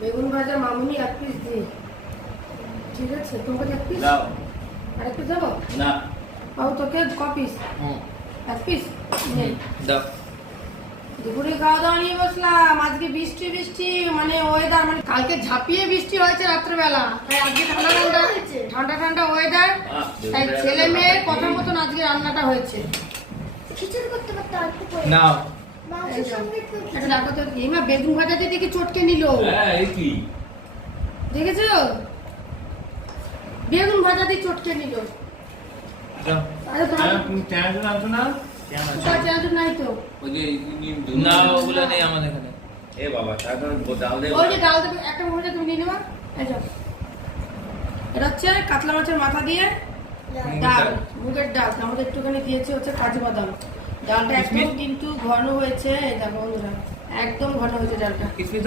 বেগুন ভাজা মামুনি 1 পিস দিয়ে। ঠিক আছে, তোমাকে 1 পিস দাও। আর 1 পিস দেবো না। বাবু তোকে ক পিস? 1 পিস দাও। দুপুরে খাওয়া দাওয়া নিয়ে বসলাম। আজকে বৃষ্টি বৃষ্টি মানে ওয়েদার, মানে কালকে ঝাঁপিয়ে বৃষ্টি হয়েছে রাত্রেবেলা, তাই আজকে ঠান্ডা ঠান্ডা ঠান্ডা ঠান্ডা ওয়েদার, তাই ছেলে মেয়ের কথা মতন আজকে রান্নাটা হয়েছে। খিচুড়ি করতে পারতে অল্প করে নাও। মাংসের সঙ্গে একটু এটা দেখো তো, এই মা বেগুন ভাজাতে দেখি চটকে নিল। হ্যাঁ, এই কি? দেখেছো, বেগুন ভাজাতে চটকে নিল। দাও। আরে তোমার তুমি চানাচুর আনছো না? কোথায় চানাচুর নাই তো? ওই যে না, ওগুলো নেই আমাদের এখানে। এ বাবা, তারপর ডাল দে। ওই যে ডাল দেবে, একটা ভাজা তুমি নিয়ে নেবা। এই যাও, এটা হচ্ছে কাতলা মাছের মাথা দিয়ে ডাল, মুগের ডাল, আমাদের একটুখানি দিয়েছে হচ্ছে কাজু বাদাম। ডালটা একদম কিন্তু ঘন হয়েছে, এই দেখো বন্ধুরা, একদম ঘন হয়েছে ডালটা। কিসমিস